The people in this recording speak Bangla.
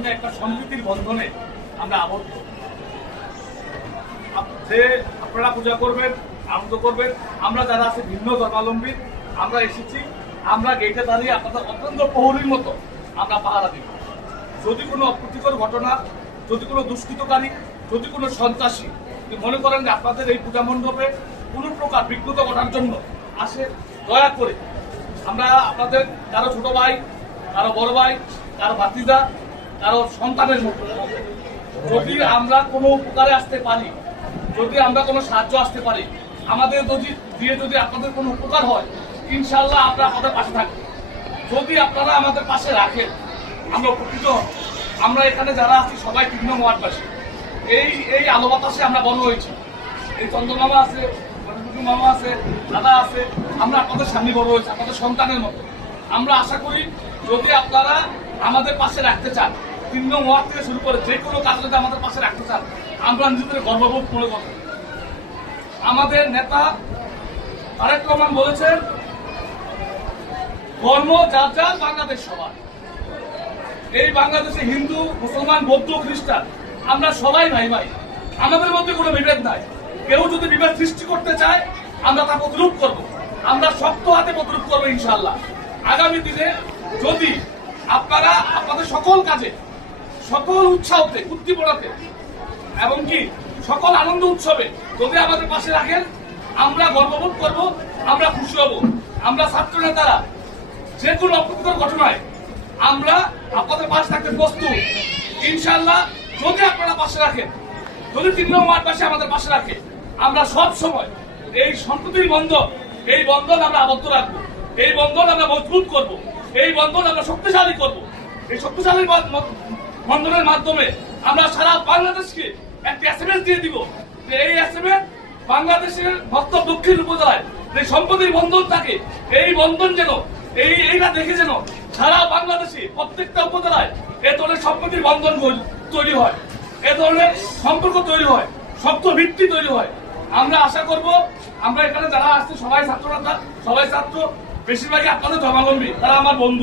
মাধ্যমে একটা সম্প্রীতির বন্ধনে আমরা আবদ্ধ। যে আপনারা পূজা করবেন, আনন্দ করবেন, আমরা যারা আছে ভিন্ন ধর্মাবলম্বী, আমরা এসেছি, আমরা গেটে দাঁড়িয়ে আপনাদের অত্যন্ত প্রহরীর মতো আমরা পাহারা দিব। যদি কোনো অপ্রীতিকর ঘটনা, যদি কোনো দুষ্কৃতকারী, যদি কোনো সন্ত্রাসী মনে করেন যে আপনাদের এই পূজা মণ্ডপে কোনো প্রকার বিঘ্নত ঘটার জন্য আসে, দয়া করে আমরা আপনাদের, কারও ছোট ভাই, কারও বড় ভাই, কারও ভাতিজা কারও সন্তানের মতো। যদি আমরা কোনো উপকারে আসতে পারি, যদি আমরা কোনো সাহায্য আসতে পারি, আমাদের যদি, দিয়ে যদি আপনাদের কোনো উপকার হয় ইনশাল্লাহ আমরা আপনাদের পাশে থাকব। যদি আপনারা আমাদের পাশে রাখেন, আমরা উপকৃত আমরা এখানে যারা আছি, সবাই বিভিন্ন ওয়ার্ডবাসী এই এই আলো বাতাসে আমরা বড় হয়েছি। এই চন্দ্রমামা আছে মামা আছে, দাদা আছে, আমরা আপনাদের সামনে বড় হয়েছি, আপনাদের সন্তানের মতো। আমরা আশা করি, যদি আপনারা আমাদের পাশে রাখতে চান। তিন নং ওয়ার্ড থেকে শুরু করে যে কোনো কাজ যদি আমাদের পাশে রাখতে চান। আমরা নিজেদের গর্ববোধ মনে করব। আমাদের নেতা তারেক রহমান বলেছেন, ধর্ম যার যার, বাংলাদেশ সবার। এই বাংলাদেশে হিন্দু, মুসলমান, বৌদ্ধ, খ্রিস্টান, আমরা সবাই ভাই ভাই। আমাদের মধ্যে কোনো বিভেদ নাই। কেউ যদি বিভেদ সৃষ্টি করতে চায়, আমরা তা প্রতিরূপ করব। আমরা শক্ত হাতে প্রতিরূপ করব ইনশাল্লাহ আগামী দিনে যদি আপনারা, আপনাদের সকল কাজে, সকল উৎসাহতে, উদ্দীপনাতে, এবং কি, সকল আনন্দ উৎসবে যদি আমাদের পাশে রাখেন, আমরা গর্ববোধ করব, আমরা খুশি হব। আমরা ছাত্র নেতারা যে কোনো অপ্রীতিকর ঘটনায় আমরা আপনাদের পাশে থাকতে প্রস্তুত। ইনশাল্লাহ যদি আপনারা পাশে রাখেন, যদি তিন নম্বর পাশে আমাদের পাশে রাখে আমরা সব সময় এই সম্প্রতির বন্ধন, এই বন্ধন আমরা আবদ্ধ রাখব, এই বন্ধন আমরা মজবুত করব। এই বন্ধন আমরা শক্তিশালী করব। এই শক্তিশালী বন্ধনের মাধ্যমে আমরা সারা বাংলাদেশকে একটি এসএমএস দিয়ে দিব যে এই এসএমএস বাংলাদেশের ভক্ত দক্ষিণ উপজেলায় যে সম্পত্তির বন্ধন থাকে, এই বন্ধন যেন, এই এইটা দেখে যেন সারা বাংলাদেশে প্রত্যেকটা উপজেলায় এ ধরনের সম্পত্তির বন্ধন তৈরি হয়। এ ধরনের সম্পর্ক তৈরি হয় শক্ত ভিত্তি তৈরি হয়। আমরা আশা করব, আমরা এখানে যারা আসছে, সবাই ছাত্ররা সবাই ছাত্র বেশিরভাগই আপনাদের ধর্মাবলম্বী তারা আমার বন্ধু।